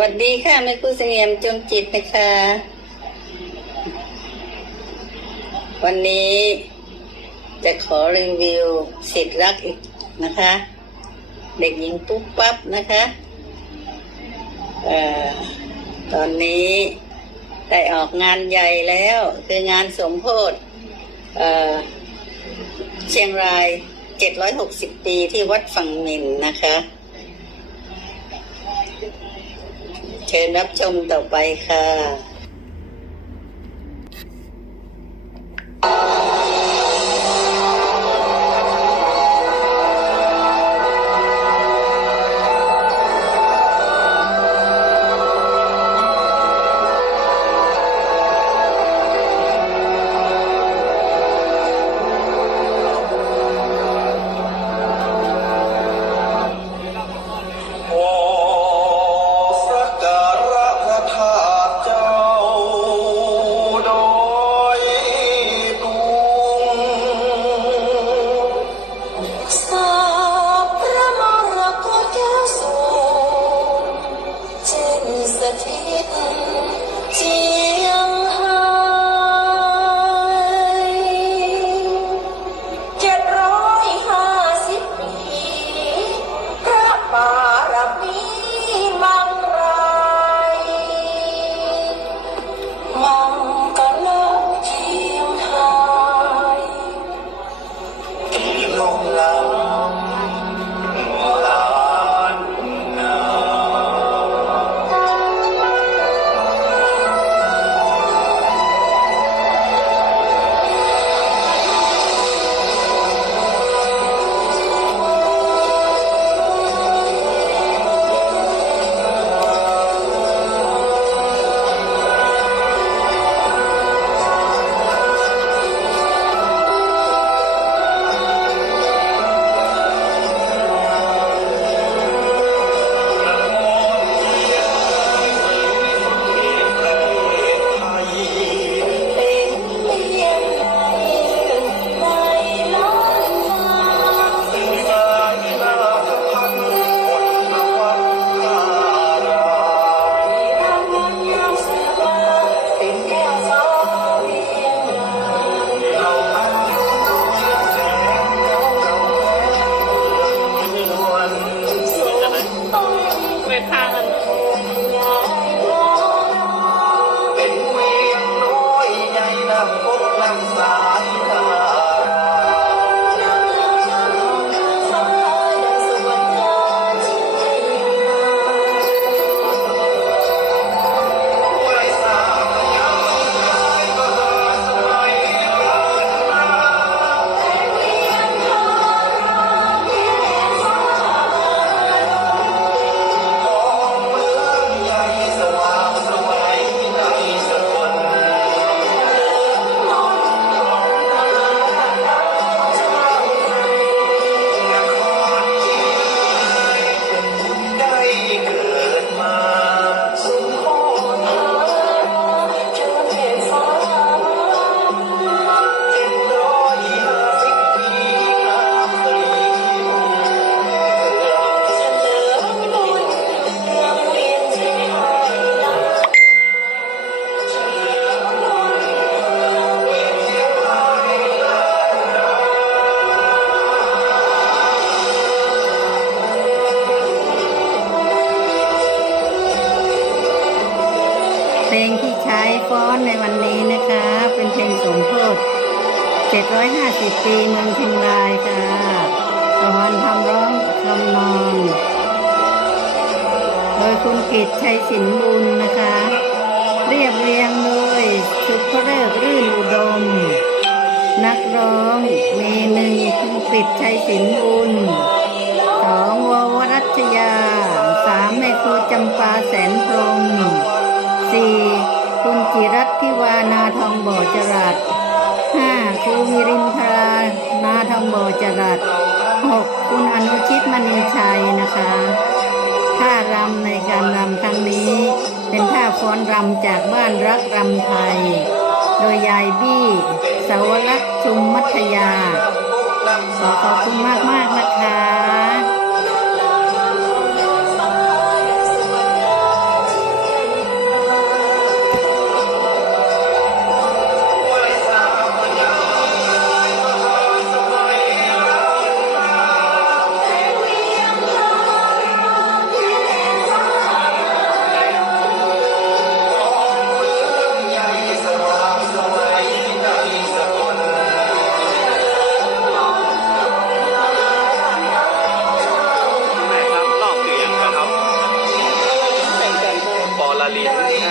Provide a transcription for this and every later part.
วัสดีค่ะแม่ครูเสงี่ยมจงจิตนะคะ วันนี้จะขอรีวิวสิทธิ์รักอีกนะคะ เด็กหญิงปุ๊บปั๊บนะคะออตอนนี้ได้ออกงานใหญ่แล้ว คืองานสมโพธิเออเชียงราย 760 ปีที่วัดฝั่งมินนะคะ เชิญรับชมต่อไปค่ะ นสถิ ลงที่ใช้ฟ้อนในวันนี้นะคะ เป็นเพลงสมโพธิ750 ปีเมืองเชียงรายค่ะตอนทำร้องคำนอง โดยคุณกิตชัยสินบุญนะคะ เรียบเรียงโดยสุภเริกรื่นอุดม นักร้องมีหนึ่งคุณกิตชัยสินบุญสองววรัชยาสามแม่ครูจำปาแสนพรหม สี่คุณจิรัตทิวานาทองบ่อจรัสห้าครูวิรินทรานาทองบ่อจรัสหกคุณอนุชิตมณีชัยนะคะท่ารำในการรำครั้งนี้ เป็นท่าฟ้อนรำจากบ้านรักรำไทย โดยยายบี้สาวรักชุมมัธยาขอขอบคุณมากมากนะ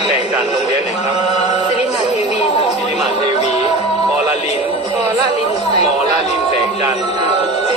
แข่งจันโรงเรียนไหนครับสิริมาเทวีค่ะศิริมาเทวีมอลาลินมอลาลินแมอลาลินแสงจันทร์